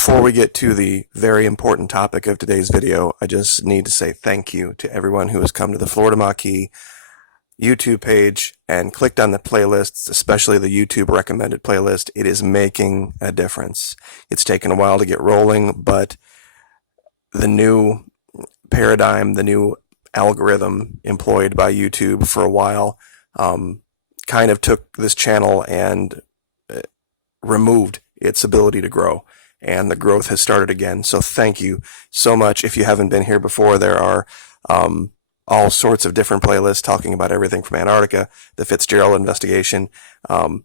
Before we get to the very important topic of today's video, I just need to say thank you to everyone who has come to the Florida Maquis YouTube page and clicked on the playlists, especially the YouTube recommended playlist. It is making a difference. It's taken a while to get rolling, but the new paradigm, the new algorithm employed by YouTube for a while, kind of took this channel and removed its ability to grow. And the growth has started again. So thank you so much. If you haven't been here before, there are all sorts of different playlists talking about everything from Antarctica, the Fitzgerald investigation,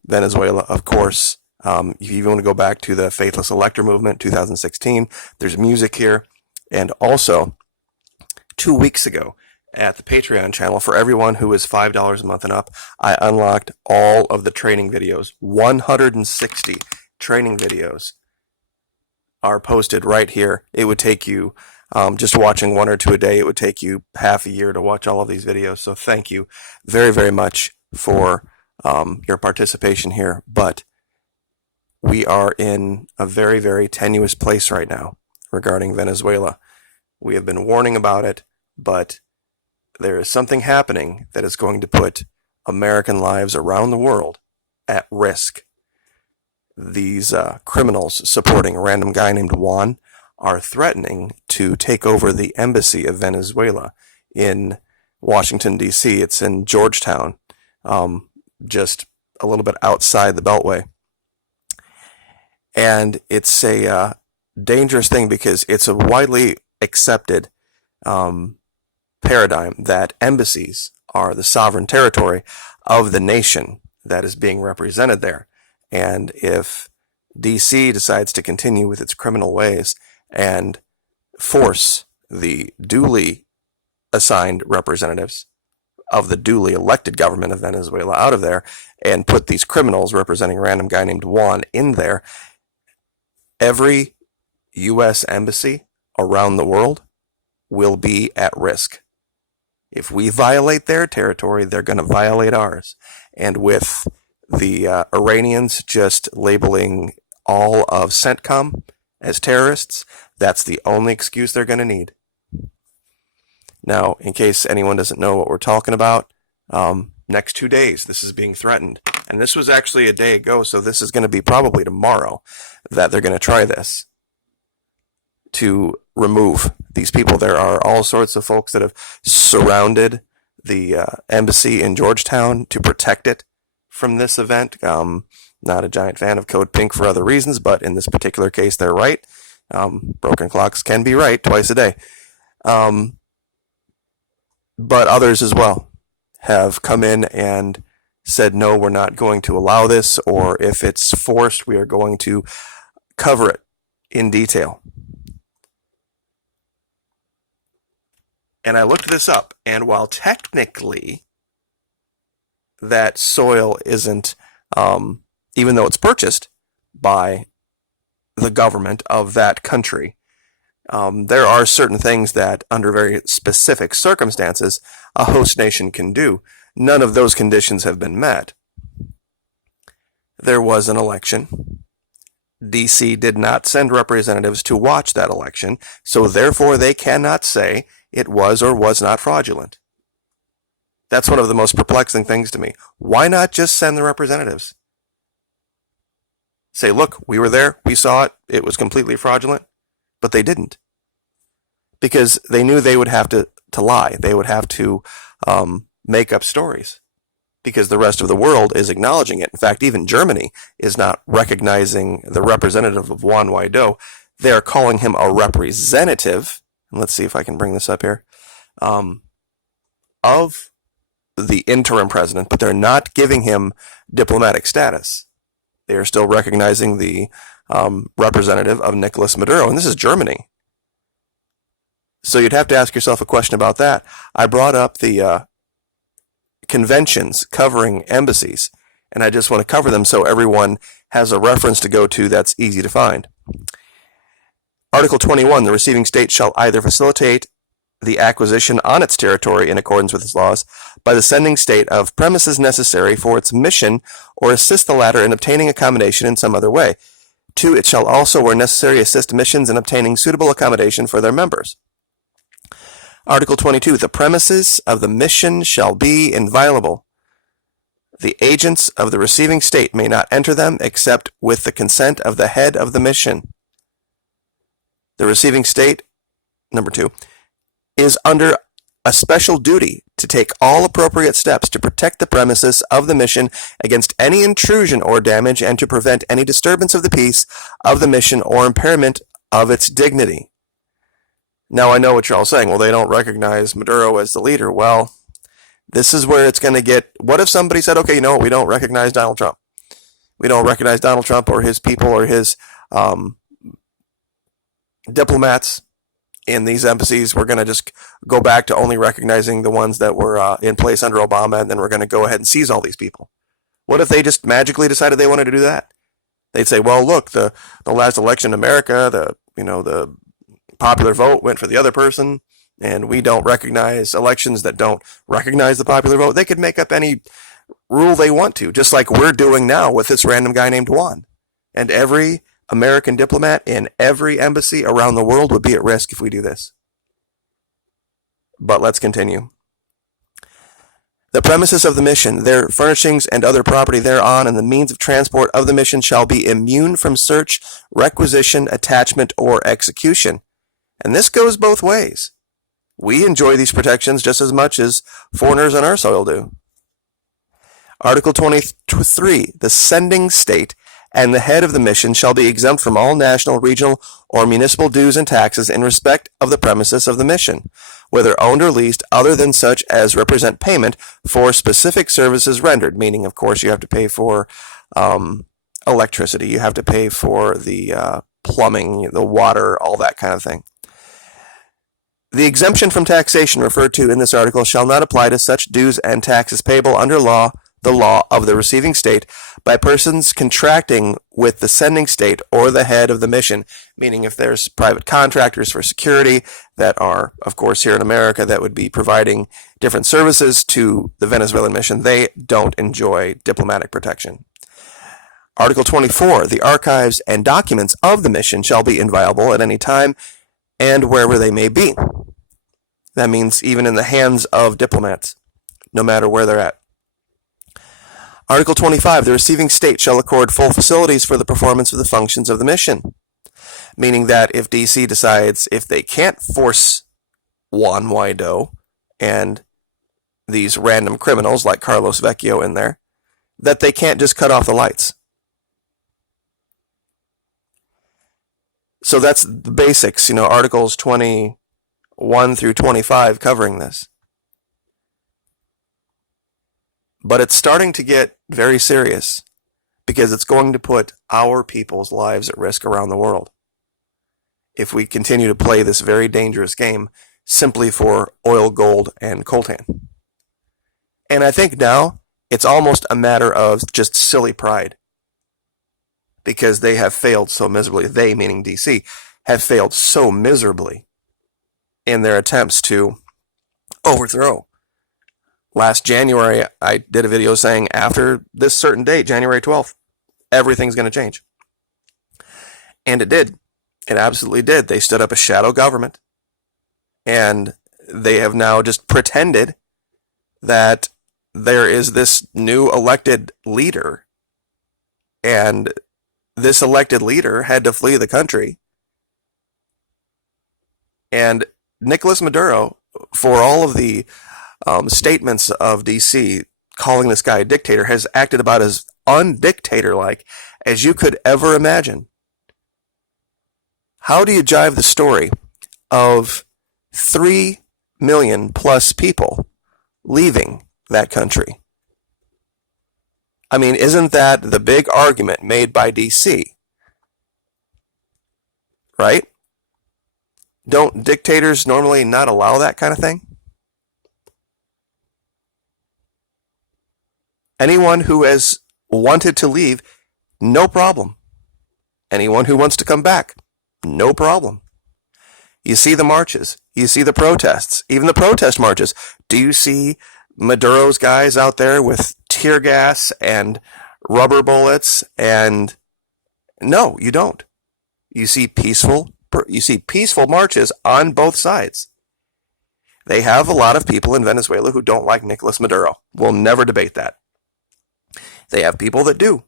Venezuela, of course. If you want to go back to the Faithless Elector movement, 2016, there's music here. And also, 2 weeks ago at the Patreon channel, for everyone who is $5 a month and up, I unlocked all of the training videos. 160 training videos are posted right here. It would take you, just watching one or two a day, it would take you half a year to watch all of these videos. So thank you very, very much for your participation here. But we are in a very, very tenuous place right now regarding Venezuela. We have been warning about it, but there is something happening that is going to put American lives around the world at risk. These criminals supporting a random guy named Juan are threatening to take over the embassy of Venezuela in Washington, D.C. It's in Georgetown, just a little bit outside the Beltway. And it's a dangerous thing because it's a widely accepted paradigm that embassies are the sovereign territory of the nation that is being represented there. And if D.C. decides to continue with its criminal ways and force the duly assigned representatives of the duly elected government of Venezuela out of there and put these criminals representing a random guy named Juan in there, every U.S. embassy around the world will be at risk. If we violate their territory, they're going to violate ours. And with the Iranians just labeling all of CENTCOM as terrorists, that's the only excuse they're going to need. Now, in case anyone doesn't know what we're talking about, next 2 days, this is being threatened. And this was actually a day ago, so this is going to be probably tomorrow that they're going to try this to remove these people. There are all sorts of folks that have surrounded the embassy in Georgetown to protect it from this event. Not a giant fan of Code Pink for other reasons, but in this particular case, they're right. Broken clocks can be right twice a day. But others as well have come in and said, no, we're not going to allow this, or if it's forced, we are going to cover it in detail. And I looked this up, and while technically that soil isn't, even though it's purchased by the government of that country, there are certain things that, under very specific circumstances, a host nation can do. None of those conditions have been met. There was an election. D.C. did not send representatives to watch that election, so therefore they cannot say it was or was not fraudulent. That's one of the most perplexing things to me. Why not just send the representatives? Say, look, we were there, we saw it, it was completely fraudulent, but they didn't. Because they knew they would have to lie. They would have to make up stories. Because the rest of the world is acknowledging it. In fact, even Germany is not recognizing the representative of Juan Guaido. They are calling him a representative. Let's see if I can bring this up here. Of the interim president, but they're not giving him diplomatic status. They are still recognizing the representative of Nicolas Maduro, and this is Germany. So you'd have to ask yourself a question about that. I brought up the conventions covering embassies, and I just want to cover them so everyone has a reference to go to that's easy to find. Article 21, the receiving state shall either facilitate the acquisition on its territory in accordance with its laws by the sending state of premises necessary for its mission or assist the latter in obtaining accommodation in some other way. 2. It shall also, where necessary, assist missions in obtaining suitable accommodation for their members. Article 22. The premises of the mission shall be inviolable. The agents of the receiving state may not enter them except with the consent of the head of the mission. The receiving state, number 2, is under a special duty to take all appropriate steps to protect the premises of the mission against any intrusion or damage and to prevent any disturbance of the peace of the mission or impairment of its dignity. Now I know what you're all saying. Well, they don't recognize Maduro as the leader. Well, this is where it's going to get... What if somebody said, okay, you know what, we don't recognize Donald Trump. We don't recognize Donald Trump or his people or his diplomats in these embassies. We're going to just go back to only recognizing the ones that were in place under Obama, and then we're going to go ahead and seize all these people. What if they just magically decided they wanted to do that? They'd say, well, look, the last election in America, the popular vote went for the other person, and we don't recognize elections that don't recognize the popular vote. They could make up any rule they want to, just like we're doing now with this random guy named Juan. And every American diplomat in every embassy around the world would be at risk if we do this. But let's continue. The premises of the mission, their furnishings and other property thereon, and the means of transport of the mission shall be immune from search, requisition, attachment, or execution. And this goes both ways. We enjoy these protections just as much as foreigners on our soil do. Article 23, the sending state and the head of the mission shall be exempt from all national, regional, or municipal dues and taxes in respect of the premises of the mission, whether owned or leased, other than such as represent payment for specific services rendered, meaning, of course, you have to pay for electricity, you have to pay for the plumbing, the water, all that kind of thing. The exemption from taxation referred to in this article shall not apply to such dues and taxes payable under the law of the receiving state by persons contracting with the sending state or the head of the mission, meaning if there's private contractors for security that are, of course, here in America that would be providing different services to the Venezuelan mission, they don't enjoy diplomatic protection. Article 24, the archives and documents of the mission shall be inviolable at any time and wherever they may be. That means even in the hands of diplomats, no matter where they're at. Article 25, the receiving state shall accord full facilities for the performance of the functions of the mission, meaning that if DC decides if they can't force Juan Guaido and these random criminals like Carlos Vecchio in there, that they can't just cut off the lights. So that's the basics, Articles 21 through 25 covering this. But it's starting to get very serious because it's going to put our people's lives at risk around the world if we continue to play this very dangerous game simply for oil, gold, and coltan. And I think now it's almost a matter of just silly pride because they have failed so miserably. They, meaning DC, have failed so miserably in their attempts to overthrow. Last January, I did a video saying after this certain date, January 12th, everything's going to change. And it did. It absolutely did. They stood up a shadow government. And they have now just pretended that there is this new elected leader. And this elected leader had to flee the country. And Nicolas Maduro, for all of the statements of DC calling this guy a dictator, has acted about as undictator-like as you could ever imagine. How do you jive the story of 3 million plus people leaving that country? I mean, isn't that the big argument made by DC? Right? Don't dictators normally not allow that kind of thing? Anyone who has wanted to leave, no problem. Anyone who wants to come back, no problem. You see the marches. You see the protests. Even the protest marches. Do you see Maduro's guys out there with tear gas and rubber bullets and No, you don't. You see peaceful marches on both sides. They have a lot of people in Venezuela who don't like Nicolas Maduro. We'll never debate that. They have people that do.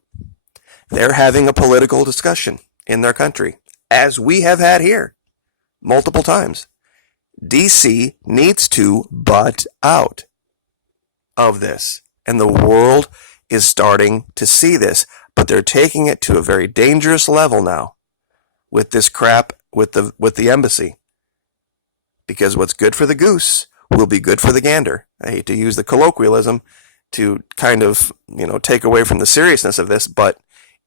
They're having a political discussion in their country, as we have had here multiple times. DC needs to butt out of this, and the world is starting to see this, but they're taking it to a very dangerous level now with this crap with the embassy. Because what's good for the goose will be good for the gander. I hate to use the colloquialism to kind of, take away from the seriousness of this, but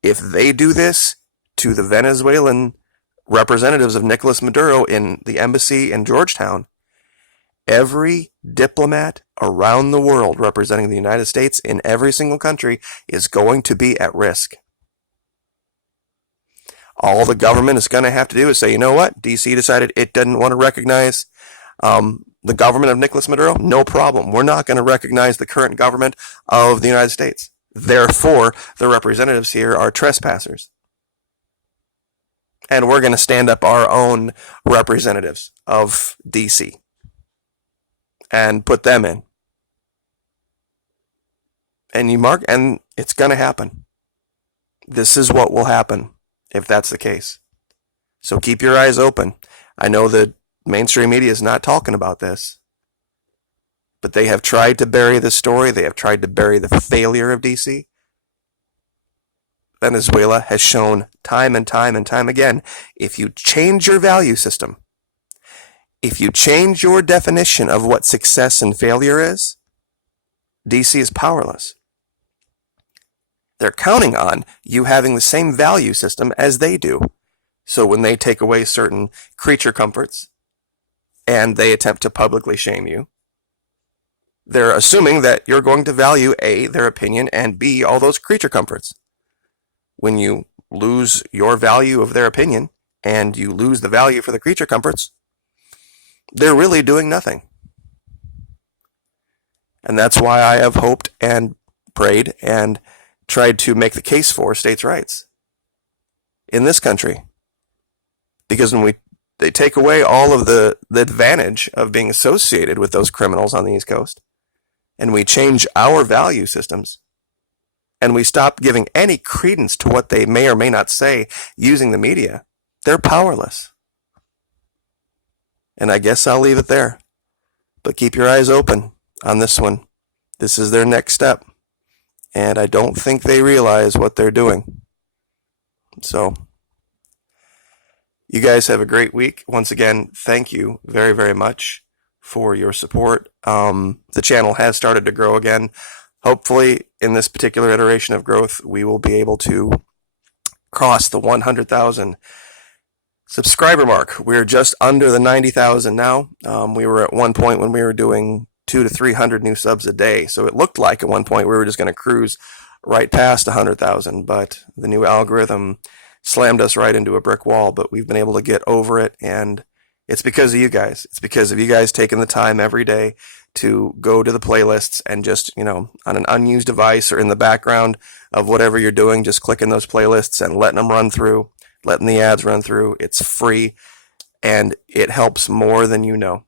if they do this to the Venezuelan representatives of Nicolas Maduro in the embassy in Georgetown, every diplomat around the world representing the United States in every single country is going to be at risk. All the government is going to have to do is say, you know what, DC decided it didn't want to recognize the government of Nicolas Maduro. No problem. We're not going to recognize the current government of the United States. Therefore, the representatives here are trespassers. And we're going to stand up our own representatives of DC and put them in. And it's going to happen. This is what will happen if that's the case. So keep your eyes open. I know the mainstream media is not talking about this, but they have tried to bury the story. They have tried to bury the failure of DC. Venezuela has shown time and time and time again, if you change your value system, if you change your definition of what success and failure is, DC is powerless. They're counting on you having the same value system as they do. So when they take away certain creature comforts and they attempt to publicly shame you, they're assuming that you're going to value A, their opinion, and B, all those creature comforts. When you lose your value of their opinion and you lose the value for the creature comforts, they're really doing nothing. And that's why I have hoped and prayed and tried to make the case for states' rights in this country. Because when they take away all of the advantage of being associated with those criminals on the East Coast, and we change our value systems, and we stop giving any credence to what they may or may not say using the media, they're powerless. And I guess I'll leave it there. But keep your eyes open on this one. This is their next step. And I don't think they realize what they're doing. So, you guys have a great week. Once again, thank you very, very much for your support. The channel has started to grow again. Hopefully, in this particular iteration of growth, we will be able to cross the 100,000 subscriber mark. We're just under the 90,000 now. We were at one point when we were doing 200 to 300 new subs a day. So it looked like at one point we were just going to cruise right past 100,000, but the new algorithm slammed us right into a brick wall. But we've been able to get over it, and it's because of you guys. It's because of you guys taking the time every day to go to the playlists and just, on an unused device or in the background of whatever you're doing, just clicking those playlists and letting them run through, letting the ads run through. It's free, and it helps more than you know.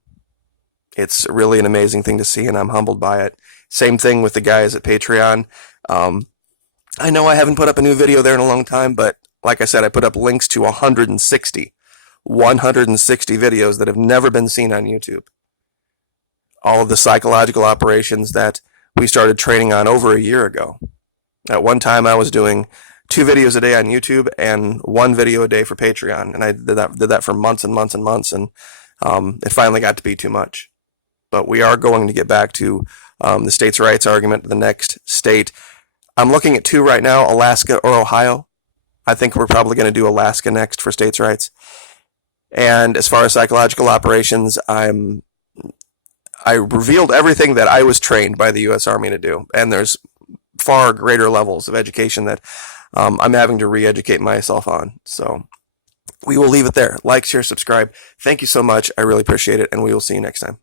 It's really an amazing thing to see, and I'm humbled by it. Same thing with the guys at Patreon. I know I haven't put up a new video there in a long time, but like I said, I put up links to 160 videos that have never been seen on YouTube. All of the psychological operations that we started training on over a year ago. At one time, I was doing 2 videos a day on YouTube and 1 video a day for Patreon, and I did that for months and months and months, and it finally got to be too much. But we are going to get back to the states' rights argument, the next state. I'm looking at 2 right now, Alaska or Ohio. I think we're probably going to do Alaska next for states' rights. And as far as psychological operations, I revealed everything that I was trained by the U.S. Army to do. And there's far greater levels of education that I'm having to re-educate myself on. So we will leave it there. Like, share, subscribe. Thank you so much. I really appreciate it. And we will see you next time.